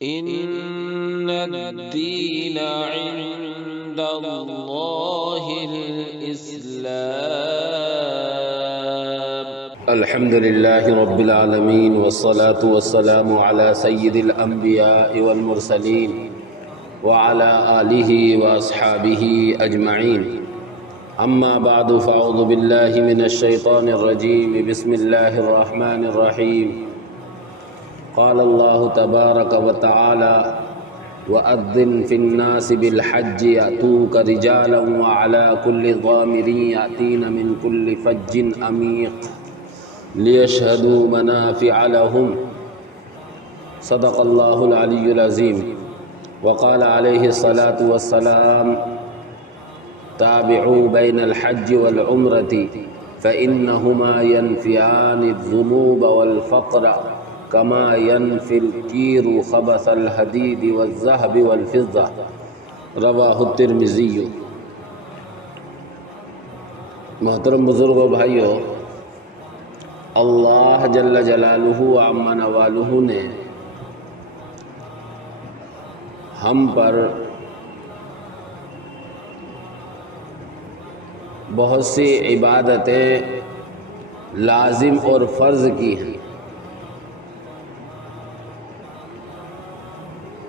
إن الدين عند الله الإسلام. الحمد لله رب العالمين والصلاة والسلام على سيد الأنبياء والمرسلين وعلى آله وأصحابه أجمعين. أما بعد فأعوذ بالله من الشيطان الرجيم. بسم الله الرحمن الرحيم. قال الله تبارك وتعالى وأذن في الناس بالحج يأتوك رجالا وعلى كل ضامر يأتين من كل فج عميق ليشهدوا منافع لهم. صدق الله العلي العظيم. وقال عليه الصلاة والسلام تابعوا بين الحج والعمرة فإنهما ينفيان الذنوب والفقر كما ينفي الكير خبث الحديد والذهب والفضة. رواہ الترمذی. محترم بزرگوں بھائیوں، اللہ جل جلالہ وعم نوالہ نے ہم پر بہت سی عبادتیں لازم اور فرض کی ہیں۔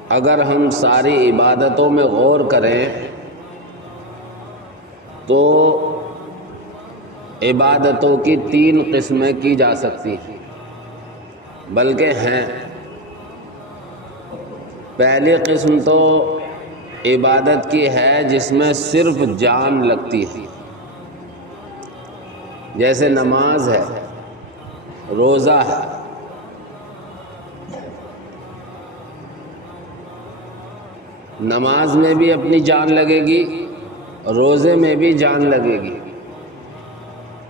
اگر ہم ساری عبادتوں میں غور کریں تو عبادتوں کی 3 قسمیں کی جا سکتی ہیں، بلکہ ہیں۔ پہلی قسم تو عبادت کی ہے جس میں صرف جان لگتی ہے، جیسے نماز ہے، روزہ ہے۔ نماز میں بھی اپنی جان لگے گی، روزے میں بھی جان لگے گی۔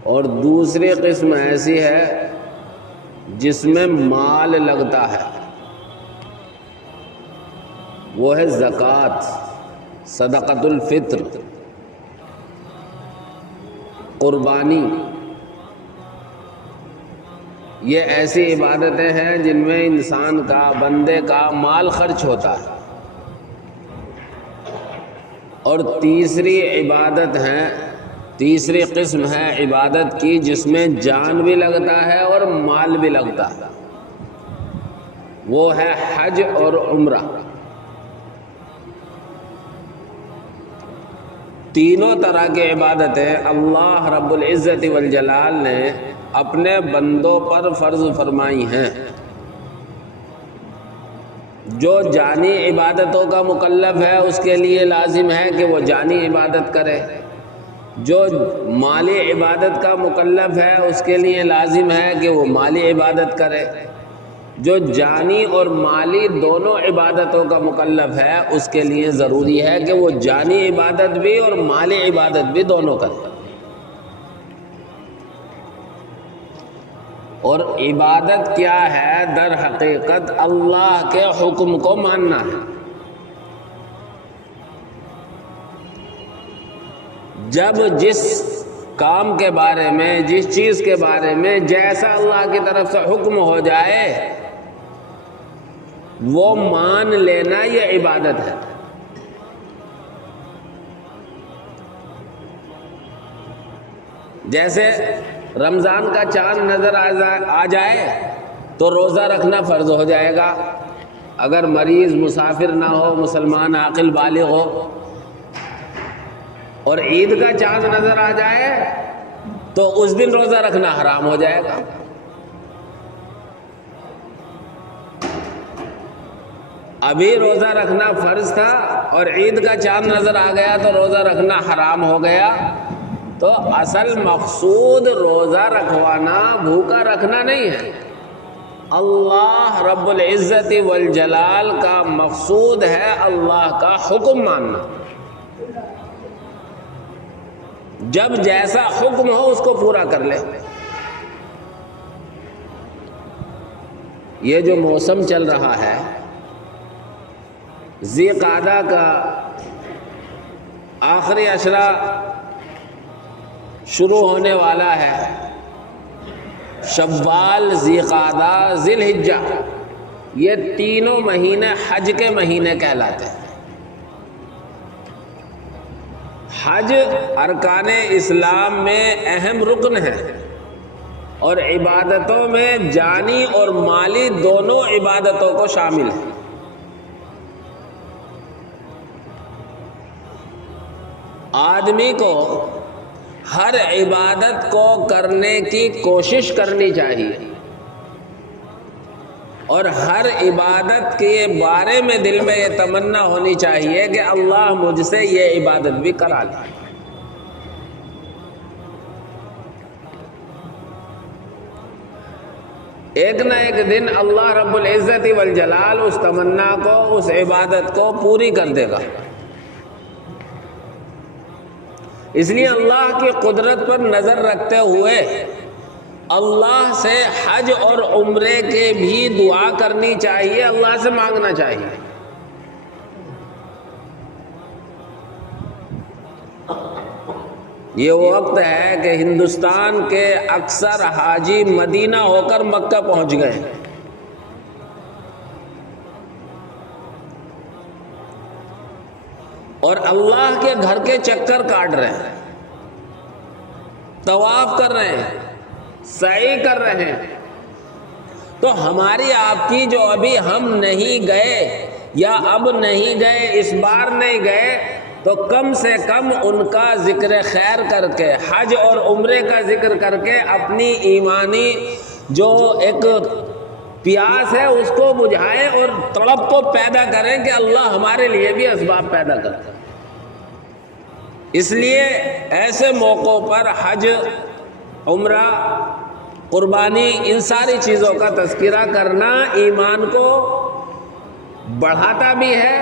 اور دوسری قسم ایسی ہے جس میں مال لگتا ہے، وہ ہے زکوٰۃ، صدقۃ الفطر، قربانی۔ یہ ایسی عبادتیں ہیں جن میں انسان کا، بندے کا مال خرچ ہوتا ہے۔ اور تیسری عبادت ہے، تیسری قسم ہے عبادت کی جس میں جان بھی لگتا ہے اور مال بھی لگتا ہے، وہ ہے حج اور عمرہ۔ تینوں طرح کی عبادتیں اللہ رب العزت والجلال نے اپنے بندوں پر فرض فرمائی ہیں۔ جو جانی عبادتوں کا مکلف ہے اس کے لیے لازم ہے کہ وہ جانی عبادت کرے، جو مالی عبادت کا مکلف ہے اس کے لیے لازم ہے کہ وہ مالی عبادت کرے، جو جانی اور مالی دونوں عبادتوں کا مکلف ہے اس کے لیے ضروری ہے کہ وہ جانی عبادت بھی اور مالی عبادت بھی دونوں کرے۔ اور عبادت کیا ہے؟ در حقیقت اللہ کے حکم کو ماننا ہے۔ جب جس کام کے بارے میں، جس چیز کے بارے میں جیسا اللہ کی طرف سے حکم ہو جائے وہ مان لینا، یہ عبادت ہے۔ جیسے رمضان کا چاند نظر آ جائے تو روزہ رکھنا فرض ہو جائے گا، اگر مریض، مسافر نہ ہو، مسلمان عاقل بالغ ہو۔ اور عید کا چاند نظر آ جائے تو اس دن روزہ رکھنا حرام ہو جائے گا۔ ابھی روزہ رکھنا فرض تھا اور عید کا چاند نظر آ گیا تو روزہ رکھنا حرام ہو گیا۔ تو اصل مقصود روزہ رکھوانا، بھوکا رکھنا نہیں ہے۔ اللہ رب العزت والجلال کا مقصود ہے اللہ کا حکم ماننا۔ جب جیسا حکم ہو اس کو پورا کر لے۔ یہ جو موسم چل رہا ہے، ذی قعدہ کا آخری عشرہ شروع ہونے والا ہے، شوال، ذی قعدہ، ذی الحجہ، یہ تینوں مہینے حج کے مہینے کہلاتے ہیں۔ حج ارکان اسلام میں اہم رکن ہے اور عبادتوں میں جانی اور مالی دونوں عبادتوں کو شامل ہے۔ آدمی کو ہر عبادت کو کرنے کی کوشش کرنی چاہیے اور ہر عبادت کے بارے میں دل میں یہ تمنا ہونی چاہیے کہ اللہ مجھ سے یہ عبادت بھی کرا لے۔ ایک نہ ایک دن اللہ رب العزت والجلال اس تمنا کو، اس عبادت کو پوری کر دے گا۔ اس لیے اللہ کی قدرت پر نظر رکھتے ہوئے اللہ سے حج اور عمرے کے بھی دعا کرنی چاہیے، اللہ سے مانگنا چاہیے۔ یہ وقت ہے کہ ہندوستان کے اکثر حاجی مدینہ ہو کر مکہ پہنچ گئے، اور اللہ کے گھر کے چکر کاٹ رہے ہیں، طواف کر رہے ہیں، سعی کر رہے ہیں۔ تو ہماری آپ کی جو ابھی ہم نہیں گئے یا اب نہیں گئے، اس بار نہیں گئے، تو کم سے کم ان کا ذکر خیر کر کے، حج اور عمرے کا ذکر کر کے اپنی ایمانی جو ایک پیاس ہے اس کو بجھائیں اور تڑپ کو پیدا کریں کہ اللہ ہمارے لیے بھی اسباب پیدا کرے۔ اس لیے ایسے موقعوں پر حج، عمرہ، قربانی، ان ساری چیزوں کا تذکرہ کرنا ایمان کو بڑھاتا بھی ہے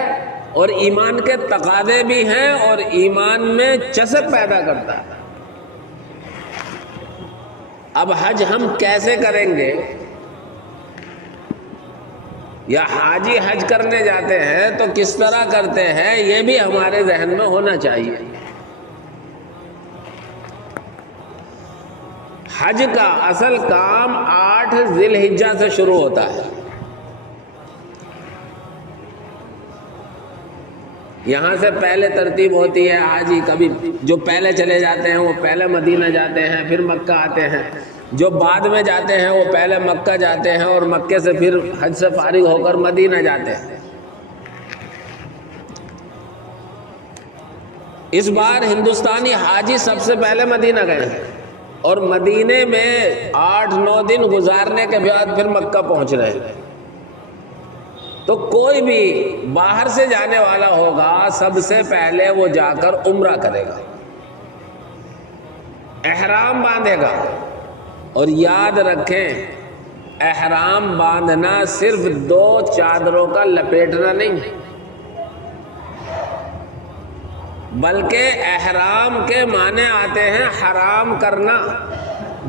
اور ایمان کے تقاضے بھی ہیں اور ایمان میں چسپ پیدا کرتا ہے۔ اب حج ہم کیسے کریں گے، یا حاجی حج کرنے جاتے ہیں تو کس طرح کرتے ہیں، یہ بھی ہمارے ذہن میں ہونا چاہیے۔ حج کا اصل کام 8 ذی الحجہ سے شروع ہوتا ہے۔ یہاں سے پہلے ترتیب ہوتی ہے، حاجی کبھی جو پہلے چلے جاتے ہیں وہ پہلے مدینہ جاتے ہیں، پھر مکہ آتے ہیں، جو بعد میں جاتے ہیں وہ پہلے مکہ جاتے ہیں اور مکے سے پھر حج سے فارغ ہو کر مدینہ جاتے ہیں۔ اس بار ہندوستانی حاجی سب سے پہلے مدینہ گئے ہیں اور مدینے میں 8-9 دن گزارنے کے بعد پھر مکہ پہنچ رہے ہیں۔ تو کوئی بھی باہر سے جانے والا ہوگا سب سے پہلے وہ جا کر عمرہ کرے گا، احرام باندھے گا، اور یاد رکھیں احرام باندھنا صرف 2 چادروں کا لپیٹنا نہیں ہے، بلکہ احرام کے معنی آتے ہیں حرام کرنا۔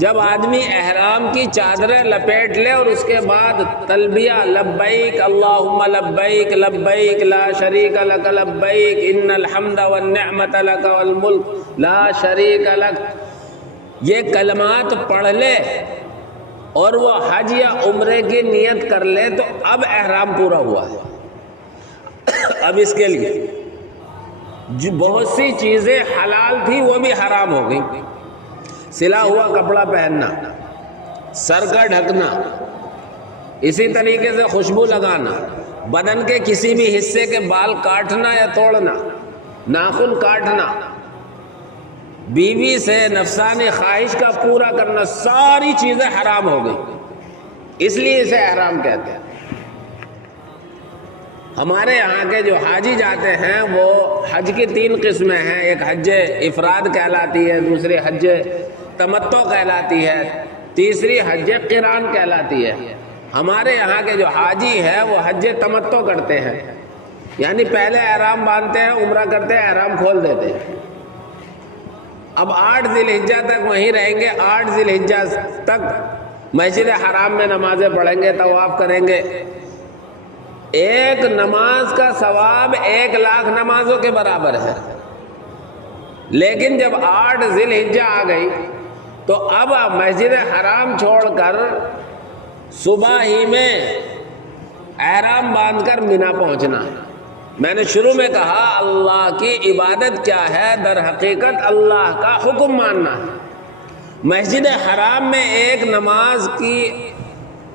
جب آدمی احرام کی چادریں لپیٹ لے اور اس کے بعد تلبیہ لبیک اللہم لبیک لبیک لا شریک لک لبیک ان الحمد والنعمت لک والملک لا شریک لک، یہ کلمات پڑھ لے اور وہ حج یا عمرے کی نیت کر لے تو اب احرام پورا ہوا ہے۔ اب اس کے لیے جو بہت سی چیزیں حلال تھی وہ بھی حرام ہو گئی، سلا ہوا کپڑا پہننا، سر کا ڈھکنا، اسی طریقے سے خوشبو لگانا، بدن کے کسی بھی حصے کے بال کاٹنا یا توڑنا، ناخن کاٹنا، بیوی سے نفسانی خواہش کا پورا کرنا، ساری چیزیں حرام ہو گئی، اس لیے اسے احرام کہتے ہیں۔ ہمارے یہاں کے جو حاجی جاتے ہیں وہ حج کی 3 قسمیں ہیں، ایک حج افراد کہلاتی ہے، دوسری حج تمتع کہلاتی ہے، تیسری حج قران کہلاتی ہے۔ ہمارے یہاں کے جو حاجی ہیں وہ حج تمتع کرتے ہیں، یعنی پہلے احرام باندھتے ہیں، عمرہ کرتے ہیں، احرام کھول دیتے ہیں۔ اب 8 ذی الحجہ تک وہیں رہیں گے، 8 ذی الحجہ تک مسجد حرام میں نمازیں پڑھیں گے، طواف کریں گے۔ ایک نماز کا ثواب 1,00,000 نمازوں کے برابر ہے، لیکن جب 8 ذی الحجہ آ گئی تو اب مسجد حرام چھوڑ کر صبح ہی میں احرام باندھ کر مینا پہنچنا۔ میں نے شروع میں کہا اللہ کی عبادت کیا ہے؟ در حقیقت اللہ کا حکم ماننا ہے۔ مسجد حرام میں ایک نماز کی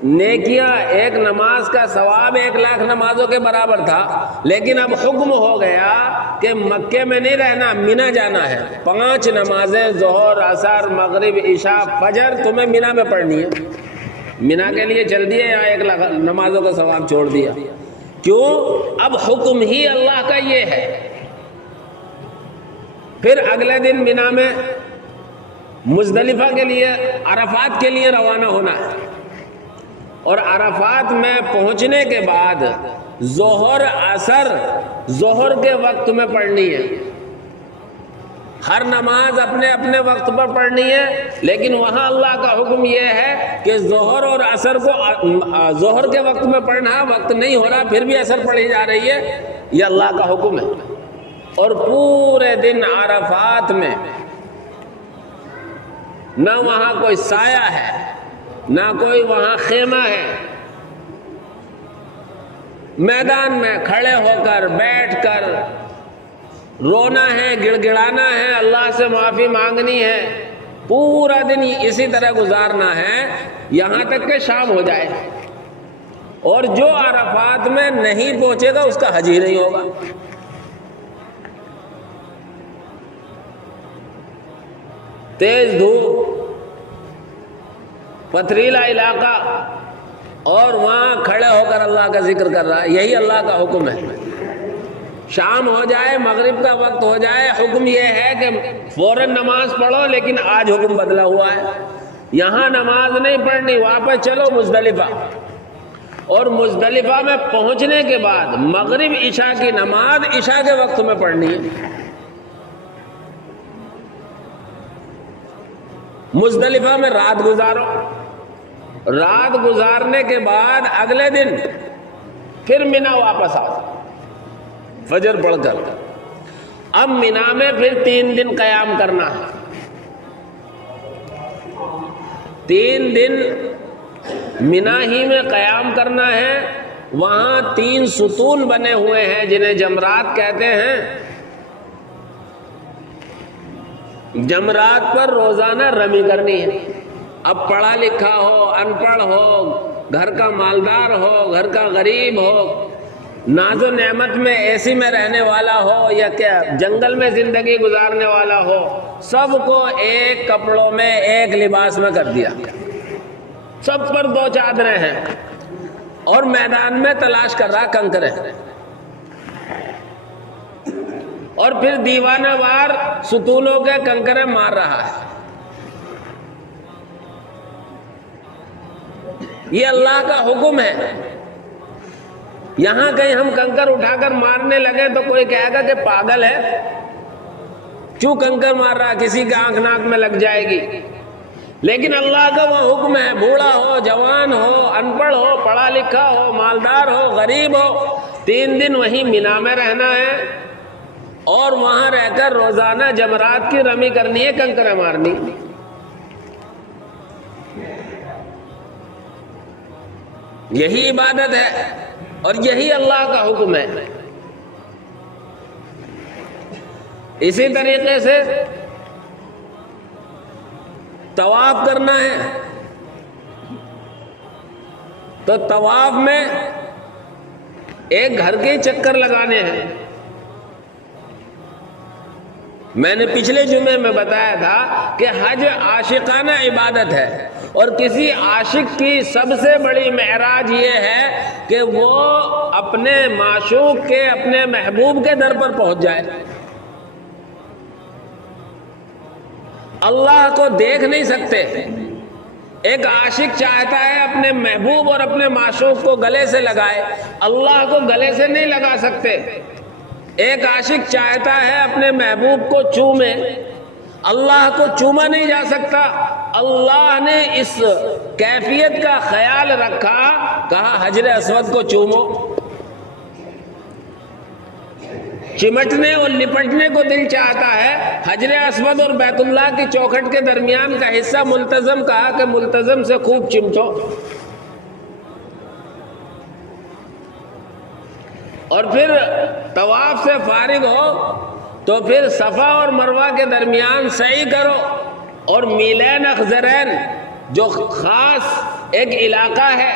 نیکیاں، ایک نماز کا ثواب 1,00,000 نمازوں کے برابر تھا، لیکن اب حکم ہو گیا کہ مکے میں نہیں رہنا، مینا جانا ہے۔ 5 نمازیں ظہر، عصر، مغرب، عشاء، فجر تمہیں مینا میں پڑھنی ہے۔ مینا کے لیے چل دیے یا 1,00,000 نمازوں کا ثواب چھوڑ دیا؟ کیوں؟ اب حکم ہی اللہ کا یہ ہے۔ پھر اگلے دن مینا میں مزدلفہ کے لیے، عرفات کے لیے روانہ ہونا ہے، اور عرفات میں پہنچنے کے بعد ظہر، عصر، ظہر کے وقت میں پڑھنی ہے۔ ہر نماز اپنے اپنے وقت پر پڑھنی ہے، لیکن وہاں اللہ کا حکم یہ ہے کہ ظہر اور عصر کو ظہر کے وقت میں پڑھنا، وقت نہیں ہو رہا پھر بھی عصر پڑھی جا رہی ہے، یہ اللہ کا حکم ہے۔ اور پورے دن عرفات میں نہ وہاں کوئی سایہ ہے، نہ کوئی وہاں خیمہ ہے، میدان میں کھڑے ہو کر، بیٹھ کر رونا ہے، گڑ گڑانا ہے، اللہ سے معافی مانگنی ہے، پورا دن اسی طرح گزارنا ہے یہاں تک کہ شام ہو جائے۔ اور جو عرفات میں نہیں پہنچے گا اس کا حج ہی نہیں ہوگا۔ تیز دھوپ، پتھریلا علاقہ، اور وہاں کھڑے ہو کر اللہ کا ذکر کر رہا ہے، یہی اللہ کا حکم ہے۔ شام ہو جائے، مغرب کا وقت ہو جائے، حکم یہ ہے کہ فوراً نماز پڑھو، لیکن آج حکم بدلا ہوا ہے، یہاں نماز نہیں پڑھنی، واپس چلو مزدلفہ۔ اور مزدلفہ میں پہنچنے کے بعد مغرب عشاء کی نماز عشاء کے وقت میں پڑھنی ہے۔ مزدلفہ میں رات گزارو، رات گزارنے کے بعد اگلے دن پھر مینا واپس آؤ فجر پڑھ کر۔ اب مینا میں پھر 3 دن قیام کرنا ہے۔ 3 دن مینا ہی میں قیام کرنا ہے۔ وہاں 3 ستون بنے ہوئے ہیں جنہیں جمرات کہتے ہیں۔ جمرات پر روزانہ رمی کرنی ہے۔ اب پڑھا لکھا ہو، ان پڑھ ہو، گھر کا مالدار ہو، گھر کا غریب ہو، ناز و نعمت میں اے سی میں رہنے والا ہو یا کیا جنگل میں زندگی گزارنے والا ہو، سب کو ایک کپڑوں میں، ایک لباس میں کر دیا۔ سب پر 2 چادریں ہیں، اور میدان میں تلاش کر رہا کنکرے، اور پھر دیوانہ وار ستونوں کے کنکرے مار رہا ہے۔ یہ اللہ کا حکم ہے۔ یہاں کہیں ہم کنکر اٹھا کر مارنے لگے تو کوئی کہے گا کہ پاگل ہے، کیوں کنکر مار رہا، کسی کی آنکھ ناک میں لگ جائے گی۔ لیکن اللہ کا وہ حکم ہے، بوڑھا ہو، جوان ہو، ان پڑھ ہو، پڑھا لکھا ہو، مالدار ہو، غریب ہو، 3 دن وہیں مینا میں رہنا ہے، اور وہاں رہ کر روزانہ جمرات کی رمی کرنی ہے، کنکریں مارنی۔ یہی عبادت ہے اور یہی اللہ کا حکم ہے۔ اسی طریقے سے طواف کرنا ہے تو طواف میں ایک گھر کے چکر لگانے ہیں۔ میں نے پچھلے جمعے میں بتایا تھا کہ حج عاشقانہ عبادت ہے، اور کسی عاشق کی سب سے بڑی معراج یہ ہے کہ وہ اپنے معشوق کے، اپنے محبوب کے در پر پہنچ جائے۔ اللہ کو دیکھ نہیں سکتے، ایک عاشق چاہتا ہے اپنے محبوب اور اپنے معشوق کو گلے سے لگائے، اللہ کو گلے سے نہیں لگا سکتے۔ ایک عاشق چاہتا ہے اپنے محبوب کو چومے، اللہ کو چوما نہیں جا سکتا۔ اللہ نے اس کیفیت کا خیال رکھا، کہا حجر اسود کو چومو۔ چمٹنے اور لپٹنے کو دل چاہتا ہے، حجر اسود اور بیت اللہ کی چوکھٹ کے درمیان کا حصہ ملتزم، کہا کہ ملتزم سے خوب چمٹو۔ اور پھر طواف سے فارغ ہو تو پھر صفا اور مروہ کے درمیان سعی کرو، اور میلین اخضرین جو خاص ایک علاقہ ہے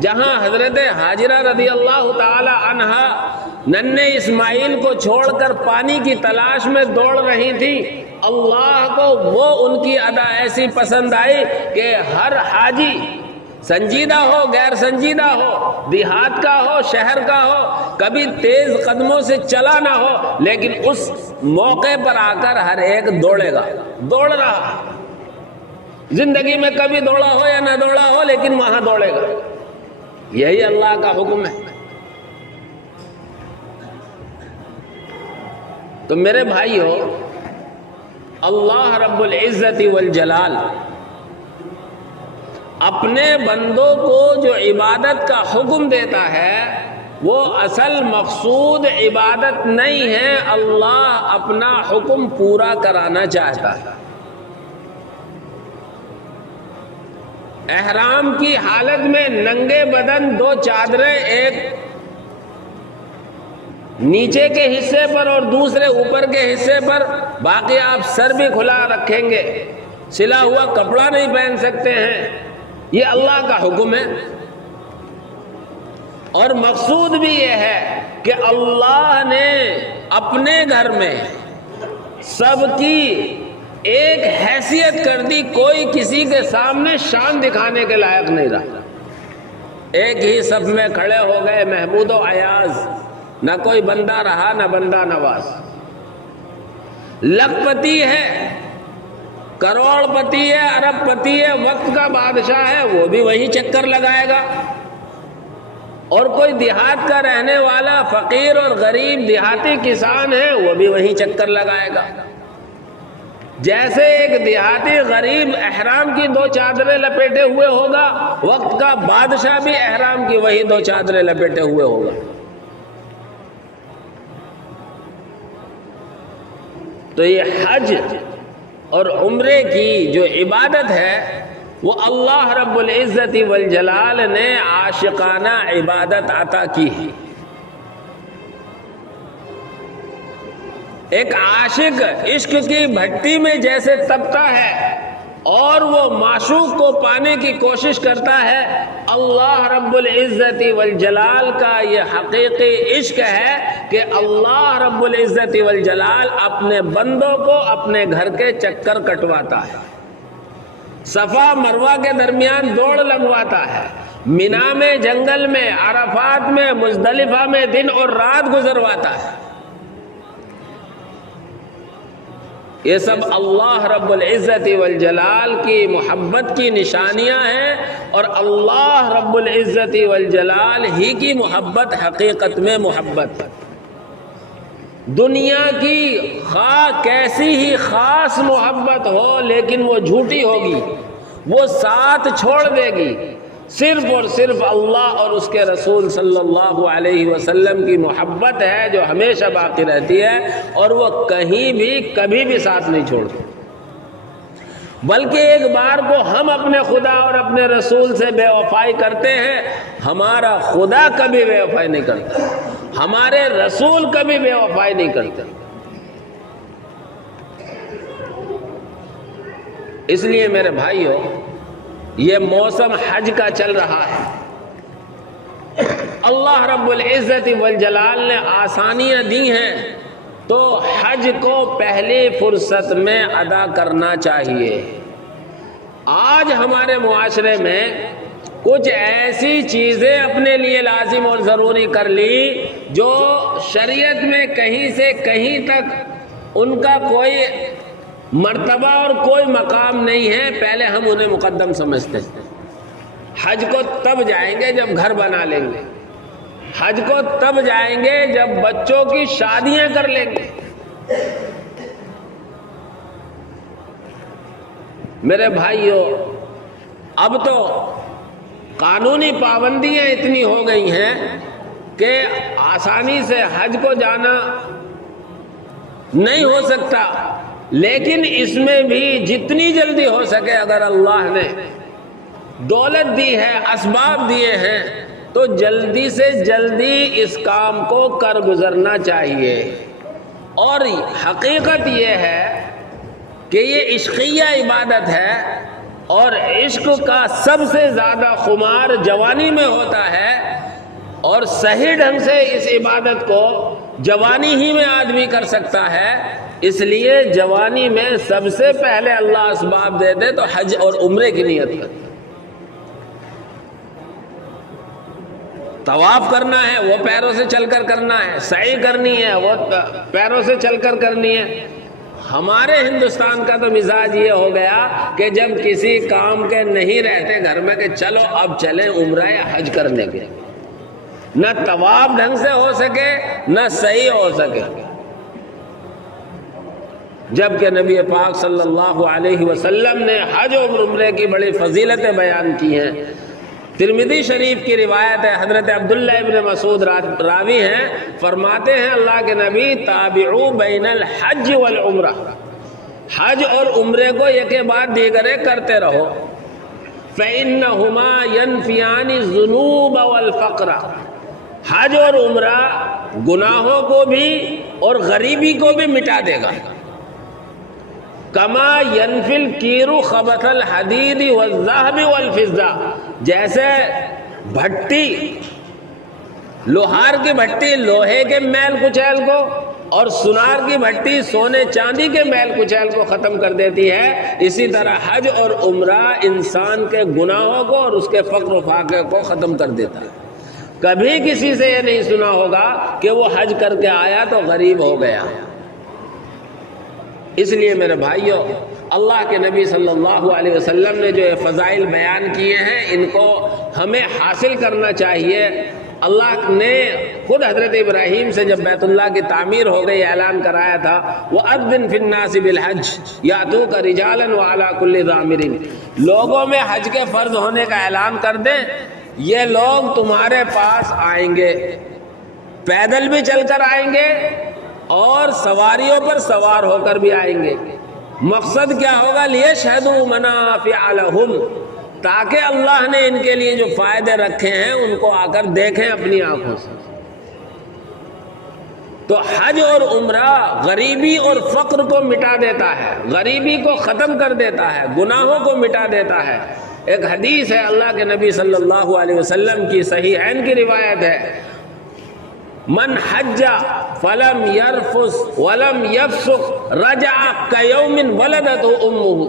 جہاں حضرت ہاجرہ رضی اللہ تعالی عنہا ننھے اسماعیل کو چھوڑ کر پانی کی تلاش میں دوڑ رہی تھی، اللہ کو وہ ان کی ادا ایسی پسند آئی کہ ہر حاجی سنجیدہ ہو غیر سنجیدہ ہو، دیہات کا ہو شہر کا ہو، کبھی تیز قدموں سے چلا نہ ہو، لیکن اس موقع پر آ کر ہر ایک دوڑے گا، دوڑ رہا، زندگی میں کبھی دوڑا ہو یا نہ دوڑا ہو لیکن وہاں دوڑے گا، یہی اللہ کا حکم ہے۔ تو میرے بھائیو، اللہ رب العزت والجلال اپنے بندوں کو جو عبادت کا حکم دیتا ہے وہ اصل مقصود عبادت نہیں ہے، اللہ اپنا حکم پورا کرانا چاہتا ہے۔ احرام کی حالت میں ننگے بدن 2 چادریں، ایک نیچے کے حصے پر اور دوسرے اوپر کے حصے پر، باقی آپ سر بھی کھلا رکھیں گے، سلا ہوا کپڑا نہیں پہن سکتے ہیں، یہ اللہ کا حکم ہے۔ اور مقصود بھی یہ ہے کہ اللہ نے اپنے گھر میں سب کی ایک حیثیت کر دی، کوئی کسی کے سامنے شان دکھانے کے لائق نہیں رہا، ایک ہی صف میں کھڑے ہو گئے محمود و ایاز، نہ کوئی بندہ رہا نہ بندہ نواز۔ لکھ پتی ہے، کروڑ پتی ہے، ارب پتی ہے، وقت کا بادشاہ ہے، وہ بھی وہی چکر لگائے گا، اور کوئی دیہات کا رہنے والا فقیر اور غریب دیہاتی کسان ہے، وہ بھی وہی چکر لگائے گا۔ جیسے ایک دیہاتی غریب احرام کی 2 چادریں لپیٹے ہوئے ہوگا، وقت کا بادشاہ بھی احرام کی وہی 2 چادریں لپیٹے ہوئے ہوگا۔ تو یہ حج اور عمرے کی جو عبادت ہے وہ اللہ رب العزت والجلال نے عاشقانہ عبادت عطا کی ہے۔ ایک عاشق عشق کی بھٹی میں جیسے تپتا ہے اور وہ معشوق کو پانے کی کوشش کرتا ہے، اللہ رب العزت والجلال کا یہ حقیقی عشق ہے کہ اللہ رب العزت والجلال اپنے بندوں کو اپنے گھر کے چکر کٹواتا ہے، صفا مروہ کے درمیان دوڑ لگواتا ہے، مینا میں جنگل میں عرفات میں مزدلفہ میں دن اور رات گزرواتا ہے۔ یہ سب اللہ رب العزت والجلال کی محبت کی نشانیاں ہیں، اور اللہ رب العزت والجلال ہی کی محبت حقیقت میں محبت۔ دنیا کی خواہ کیسی ہی خاص محبت ہو لیکن وہ جھوٹی ہوگی، وہ ساتھ چھوڑ دے گی، صرف اور صرف اللہ اور اس کے رسول صلی اللہ علیہ وسلم کی محبت ہے جو ہمیشہ باقی رہتی ہے، اور وہ کہیں بھی کبھی بھی ساتھ نہیں چھوڑتی۔ بلکہ ایک بار کو ہم اپنے خدا اور اپنے رسول سے بے وفائی کرتے ہیں، ہمارا خدا کبھی بے وفائی نہیں کرتا، ہمارے رسول کبھی بے وفائی نہیں کرتے۔ اس لیے میرے بھائیو، یہ موسم حج کا چل رہا ہے، اللہ رب العزت والجلال نے آسانیاں دی ہیں، تو حج کو پہلی فرصت میں ادا کرنا چاہیے۔ آج ہمارے معاشرے میں کچھ ایسی چیزیں اپنے لیے لازم اور ضروری کر لی جو شریعت میں کہیں سے کہیں تک ان کا کوئی مرتبہ اور کوئی مقام نہیں ہے، پہلے ہم انہیں مقدم سمجھتے ہیں۔ حج کو تب جائیں گے جب گھر بنا لیں گے، حج کو تب جائیں گے جب بچوں کی شادیاں کر لیں گے۔ میرے بھائیو، اب تو قانونی پابندیاں اتنی ہو گئی ہیں کہ آسانی سے حج کو جانا نہیں ہو سکتا، لیکن اس میں بھی جتنی جلدی ہو سکے اگر اللہ نے دولت دی ہے، اسباب دیے ہیں، تو تو جلدی سے جلدی اس کام کو کر گزرنا چاہیے۔ اور حقیقت یہ ہے کہ یہ عشقیہ عبادت ہے، اور عشق کا سب سے زیادہ خمار جوانی میں ہوتا ہے، اور صحیح ڈھنگ سے اس عبادت کو جوانی ہی میں آدمی کر سکتا ہے۔ اس لیے جوانی میں سب سے پہلے اللہ اسباب دے دے تو حج اور عمرے کی نیت کر۔ طواف کرنا ہے وہ پیروں سے چل کر کرنا ہے، سعی کرنی ہے وہ پیروں سے چل کر کرنی ہے۔ ہمارے ہندوستان کا تو مزاج یہ ہو گیا کہ جب کسی کام کے نہیں رہتے گھر میں کہ چلو اب چلیں عمرہ یا حج کرنے کے، نہ طواف ڈھنگ سے ہو سکے نہ صحیح ہو سکے، جبکہ نبی پاک صلی اللہ علیہ وسلم نے حج اور عمرے کی بڑی فضیلتیں بیان کی ہیں۔ ترمذی شریف کی روایت ہے، حضرت عبداللہ ابن مسعود راوی ہیں، فرماتے ہیں اللہ کے نبی تابعوا بین الحج والعمرہ، حج اور عمرے کو یکے بعد دیگرے کرتے رہو، فإنہما ینفیان الذنوب والفقر، حج اور عمرہ گناہوں کو بھی اور غریبی کو بھی مٹا دے گا، کما ینفی الکیر خبث الحدید والذہب والفضہ، جیسے بھٹی لوہار کی بھٹی لوہے کے میل کچیل کو اور سنار کی بھٹی سونے چاندی کے میل کچیل کو ختم کر دیتی ہے، اسی طرح حج اور عمرہ انسان کے گناہوں کو اور اس کے فقر و فاقے کو ختم کر دیتا ہے۔ کبھی کسی سے یہ نہیں سنا ہوگا کہ وہ حج کر کے آیا تو غریب ہو گیا۔ اس لیے میرے بھائیوں، اللہ کے نبی صلی اللہ علیہ وسلم نے جو فضائل بیان کیے ہیں ان کو ہمیں حاصل کرنا چاہیے۔ اللہ نے خود حضرت ابراہیم سے جب بیت اللہ کی تعمیر ہو گئی اعلان کرایا تھا، وَأَذِّن فِي النَّاسِ بِالْحَجِّ يَأْتُوكَ رِجَالًا وَعَلَىٰ كُلِّ ضَامِرٍ، لوگوں میں حج کے فرض ہونے کا اعلان کر دیں، یہ لوگ تمہارے پاس آئیں گے، پیدل بھی چل کر آئیں گے اور سواریوں پر سوار ہو کر بھی آئیں گے۔ مقصد کیا ہوگا؟ لِيَشْهَدُوا مَنَافِعَ لَهُمْ، تاکہ اللہ نے ان کے لیے جو فائدے رکھے ہیں ان کو آ کر دیکھیں اپنی آنکھوں سے۔ تو حج اور عمرہ غریبی اور فقر کو مٹا دیتا ہے، غریبی کو ختم کر دیتا ہے، گناہوں کو مٹا دیتا ہے۔ ایک حدیث ہے اللہ کے نبی صلی اللہ علیہ وسلم کی، صحیحین کی روایت ہے، من حج فلم یرفث ولم یفسق رجع کیوم ولدته امہ،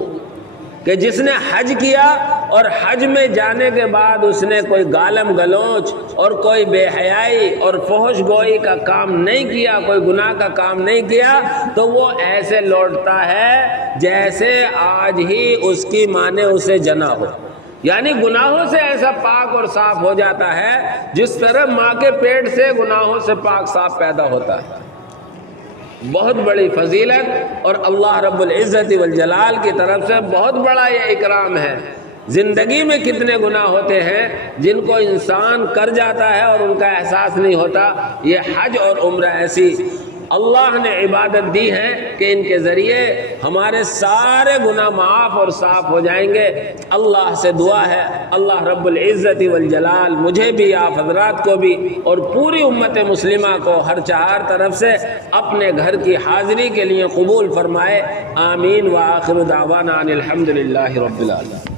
کہ جس نے حج کیا اور حج میں جانے کے بعد اس نے کوئی گالم گلوچ اور کوئی بے حیائی اور فحش گوئی کا کام نہیں کیا، کوئی گناہ کا کام نہیں کیا، تو وہ ایسے لوٹتا ہے جیسے آج ہی اس کی ماں نے اسے جنا ہو، یعنی گناہوں سے ایسا پاک اور صاف ہو جاتا ہے جس طرح ماں کے پیٹ سے گناہوں سے پاک صاف پیدا ہوتا ہے۔ بہت بڑی فضیلت اور اللہ رب العزت والجلال کی طرف سے بہت بڑا یہ اکرام ہے۔ زندگی میں کتنے گناہ ہوتے ہیں جن کو انسان کر جاتا ہے اور ان کا احساس نہیں ہوتا، یہ حج اور عمرہ ایسی اللہ نے عبادت دی ہے کہ ان کے ذریعے ہمارے سارے گناہ معاف اور صاف ہو جائیں گے۔ اللہ سے دعا ہے اللہ رب العزت والجلال مجھے بھی، آپ حضرات کو بھی اور پوری امت مسلمہ کو ہر چہار طرف سے اپنے گھر کی حاضری کے لیے قبول فرمائے۔ آمین وآخر دعوانا ان الحمد للہ رب العالمین۔